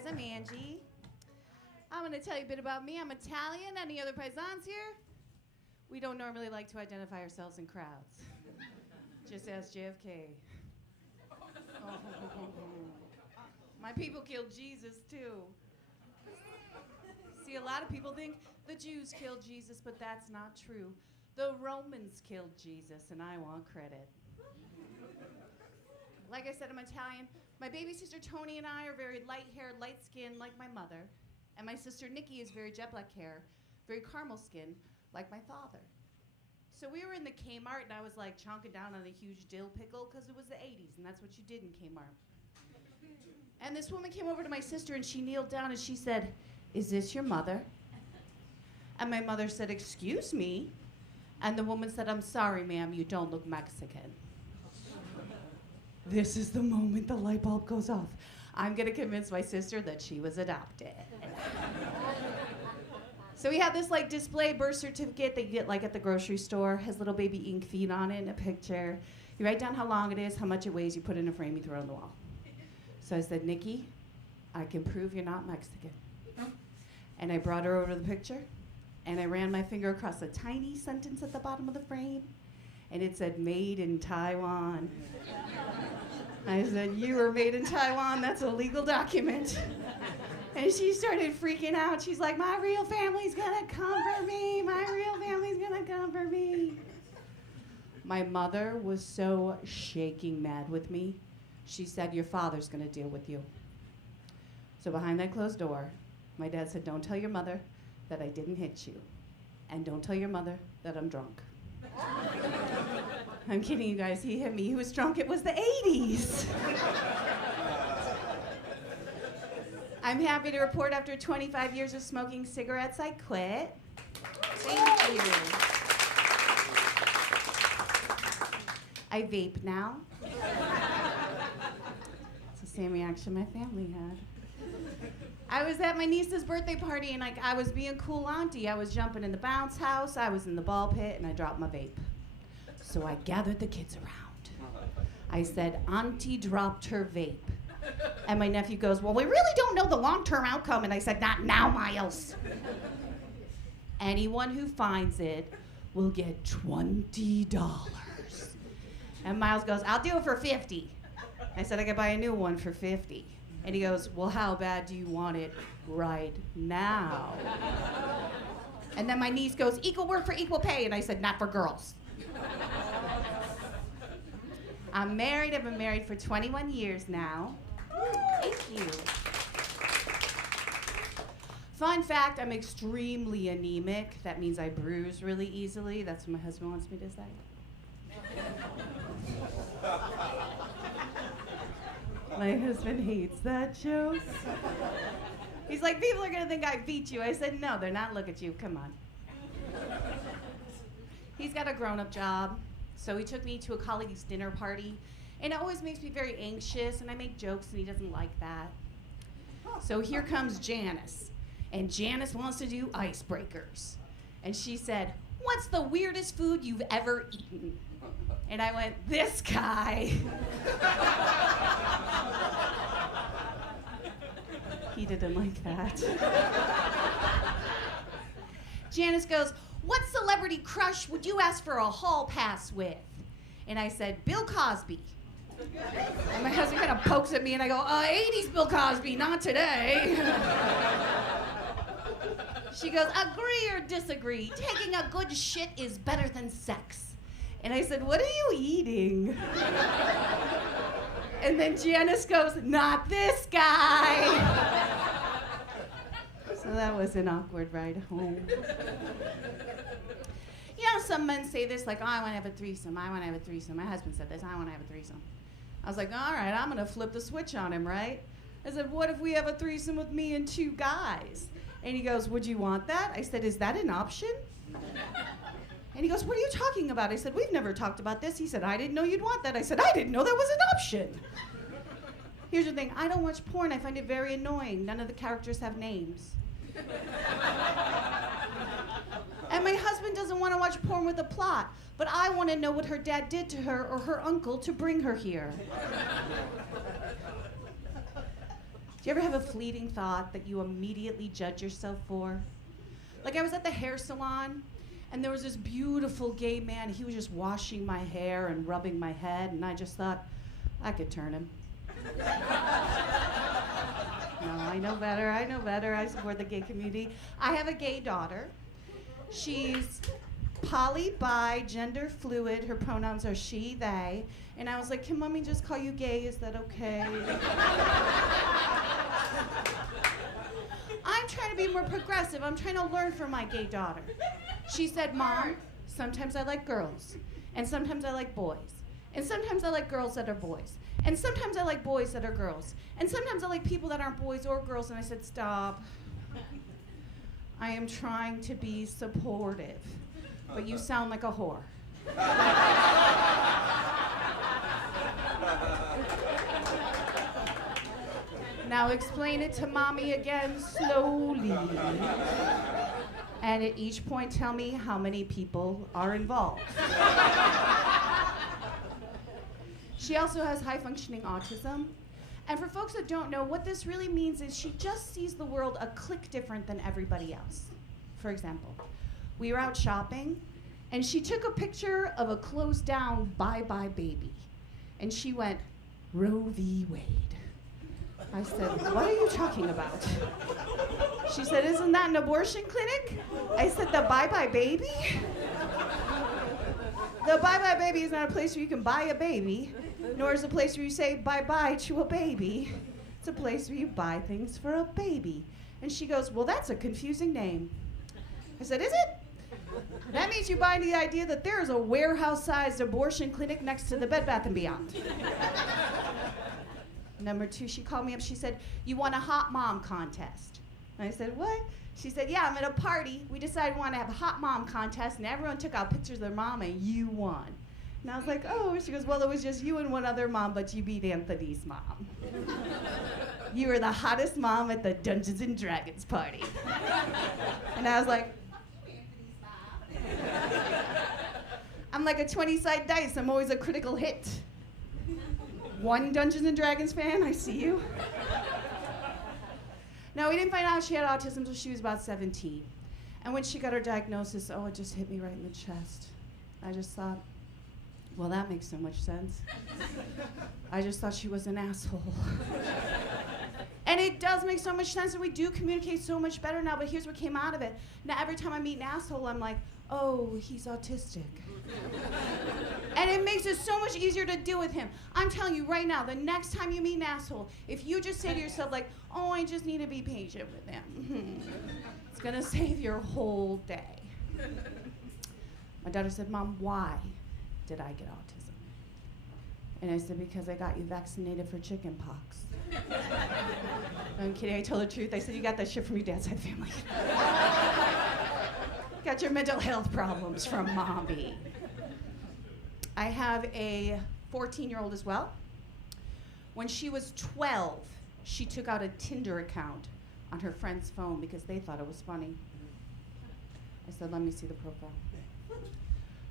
guys, I'm Angie. I'm going to tell you a bit about me. I'm Italian. Any other paisans here? We don't normally like to identify ourselves in crowds. Just ask JFK. My people killed Jesus, too. See, a lot of people think the Jews killed Jesus, but that's not true. The Romans killed Jesus, and I want credit. Like I said, I'm Italian. My baby sister Tony and I are very light-haired, light-skinned, like my mother. And my sister Nikki is very jet black hair, very caramel skin, like my father. So we were in the Kmart, and I was like chonking down on a huge dill pickle because it was the 80s, and that's what you did in Kmart. And this woman came over to my sister, and she kneeled down, and she said, "Is this your mother?" And my mother said, "Excuse me?" And the woman said, "I'm sorry, ma'am, you don't look Mexican." This is the moment the light bulb goes off. I'm gonna convince my sister that she was adopted. So we have this like display birth certificate that you get like at the grocery store, has little baby ink feet on it and a picture. You write down how long it is, how much it weighs, you put it in a frame, you throw it on the wall. So I said, "Nikki, I can prove you're not Mexican." And I brought her over to the picture, and I ran my finger across a tiny sentence at the bottom of the frame, and it said, "Made in Taiwan." I said, "You were made in Taiwan, that's a legal document." And she started freaking out. She's like, "My real family's gonna come for me. My real family's gonna come for me." My mother was so shaking mad with me. She said, "Your father's gonna deal with you." So behind that closed door, my dad said, "Don't tell your mother that I didn't hit you. And don't tell your mother that I'm drunk." I'm kidding you guys, he hit me. He was drunk, it was the 80s. I'm happy to report after 25 years of smoking cigarettes, I quit. Thank you. I vape now. It's the same reaction my family had. I was at my niece's birthday party and I was being cool auntie. I was jumping in the bounce house, I was in the ball pit, and I dropped my vape. So I gathered the kids around. I said, "Auntie dropped her vape." And my nephew goes, "Well, we really don't know the long-term outcome." And I said, "Not now, Miles. Anyone who finds it will get $20. And Miles goes, "I'll do it for 50. I said, "I could buy a new one for 50. And he goes, "Well, how bad do you want it right now?" And then my niece goes, "Equal work for equal pay." And I said, "Not for girls." I'm married. I've been married for 21 years now. Thank you. Fun fact, I'm extremely anemic. That means I bruise really easily. That's what my husband wants me to say. My husband hates that joke. He's like, "People are gonna think I beat you." I said, "No, they're not. Look at you, come on." He's got a grown-up job, so he took me to a colleague's dinner party, and it always makes me very anxious, and I make jokes, and he doesn't like that. So here comes Janice, and Janice wants to do icebreakers. And she said, "What's the weirdest food you've ever eaten?" And I went, "This guy." He didn't like that. Janice goes, "What celebrity crush would you ask for a hall pass with?" And I said, "Bill Cosby." And my husband kind of pokes at me and I go, 80s Bill Cosby, not today." She goes, "Agree or disagree? Taking a good shit is better than sex." And I said, "What are you eating?" And then Janice goes, "Not this guy." So that was an awkward ride home. You know, some men say this, like, "Oh, I want to have a threesome. I want to have a threesome." My husband said this, "I want to have a threesome." I was like, "All right, I'm going to flip the switch on him, right?" I said, "What if we have a threesome with me and 2 guys?" And he goes, "Would you want that?" I said, "Is that an option?" And he goes, "What are you talking about?" I said, "We've never talked about this." He said, "I didn't know you'd want that." I said, "I didn't know that was an option." Here's the thing, I don't watch porn. I find it very annoying. None of the characters have names. And my husband doesn't want to watch porn with a plot, but I want to know what her dad did to her or her uncle to bring her here. Do you ever have a fleeting thought that you immediately judge yourself for? Like I was at the hair salon, and there was this beautiful gay man. He was just washing my hair and rubbing my head, and I just thought, I could turn him. No, I know better. I support the gay community. I have a gay daughter. She's poly, bi, gender fluid. Her pronouns are she, they. And I was like, can mommy just call you gay? Is that okay? I'm trying to be more progressive. I'm trying to learn from my gay daughter. She said, Mom, sometimes I like girls, and sometimes I like boys, and sometimes I like girls that are boys, and sometimes I like boys that are girls, and sometimes I like people that aren't boys or girls. And I said, stop. I am trying to be supportive, but you sound like a whore. Now explain it to mommy again slowly. And at each point tell me how many people are involved. She also has high functioning autism. And for folks that don't know, what this really means is she just sees the world a click different than everybody else. For example, we were out shopping and she took a picture of a closed down Bye Bye Baby. And she went, Roe v. Wade. I said, what are you talking about? She said, isn't that an abortion clinic? I said, the Bye Bye Baby? The Bye Bye Baby is not a place where you can buy a baby, nor is it a place where you say bye-bye to a baby. It's a place where you buy things for a baby. And she goes, well, that's a confusing name. I said, is it? That means you buy the idea that there is a warehouse-sized abortion clinic next to the Bed Bath & Beyond. Number 2, she called me up. She said, you won a hot mom contest. And I said, what? She said, yeah, I'm at a party. We decided we want to have a hot mom contest, and everyone took out pictures of their mom, and you won. And I was like, oh. She goes, well, it was just you and one other mom, but you beat Anthony's mom. You were the hottest mom at the Dungeons & Dragons party. And I was like, I'm like a 20-sided dice. I'm always a critical hit. One Dungeons & Dragons fan, I see you. No, we didn't find out she had autism until she was about 17. And when she got her diagnosis, oh, it just hit me right in the chest. I just thought, well, that makes so much sense. I just thought she was an asshole. And it does make so much sense, and we do communicate so much better now, but here's what came out of it. Now, every time I meet an asshole, I'm like, oh, he's autistic. And it makes it so much easier to deal with him. I'm telling you right now, the next time you meet an asshole, if you just say to yourself, like, oh, I just need to be patient with him, it's gonna save your whole day. My daughter said, Mom, why did I get autism? And I said, because I got you vaccinated for chicken pox. I'm kidding, I told the truth. I said, you got that shit from your dad's side family. Got your mental health problems from mommy. I have a 14-year-old as well. When she was 12, she took out a Tinder account on her friend's phone because they thought it was funny. I said, let me see the profile.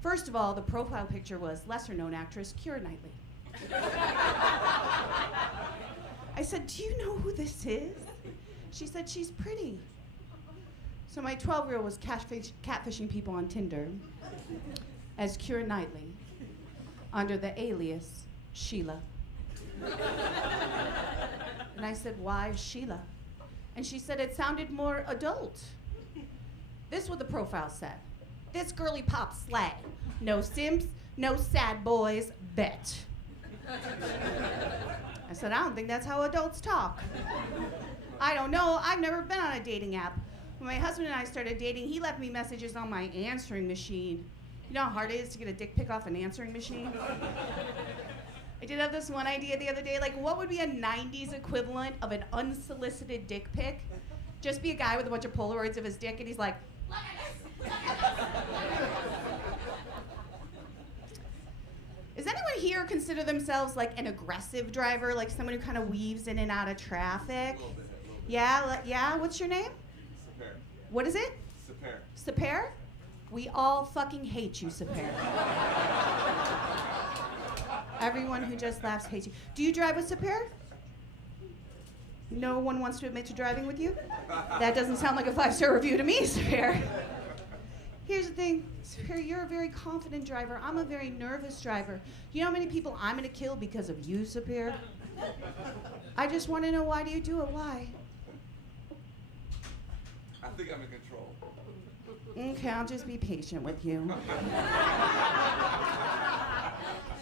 First of all, the profile picture was lesser-known actress Keira Knightley. I said, do you know who this is? She said, she's pretty. So my 12-year-old was catfishing people on Tinder as Keira Knightley under the alias Sheila. And I said, why Sheila? And she said it sounded more adult. This is what the profile said. This girly pop slag. No simps, no sad boys, bet. I said, I don't think that's how adults talk. I don't know, I've never been on a dating app. When my husband and I started dating, he left me messages on my answering machine. You know how hard it is to get a dick pic off an answering machine? I did have this one idea the other day, like what would be a 90s equivalent of an unsolicited dick pic? Just be a guy with a bunch of Polaroids of his dick and he's like, look at this, look at this. Does anyone here consider themselves like an aggressive driver, like someone who kind of weaves in and out of traffic? Yeah, what's your name? Sapir. What is it? Sapir. Sapir? We all fucking hate you, Sapir. Everyone who just laughs hates you. Do you drive with Sapir? No one wants to admit to driving with you? That doesn't sound like a 5-star review to me, Sapir. Here's the thing, Sapir, you're a very confident driver. I'm a very nervous driver. You know how many people I'm gonna kill because of you, Sapir? I just want to know, why do you do it? Why? I think I'm in control. Okay, I'll just be patient with you.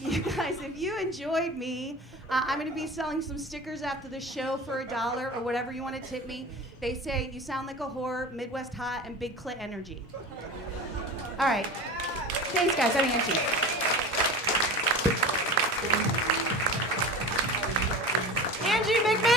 You guys, if you enjoyed me, I'm going to be selling some stickers after the show for $1 or whatever you want to tip me. They say you sound like a whore, Midwest hot, and big clit energy. All right. Thanks, guys. I'm Angie. Angie McMahon.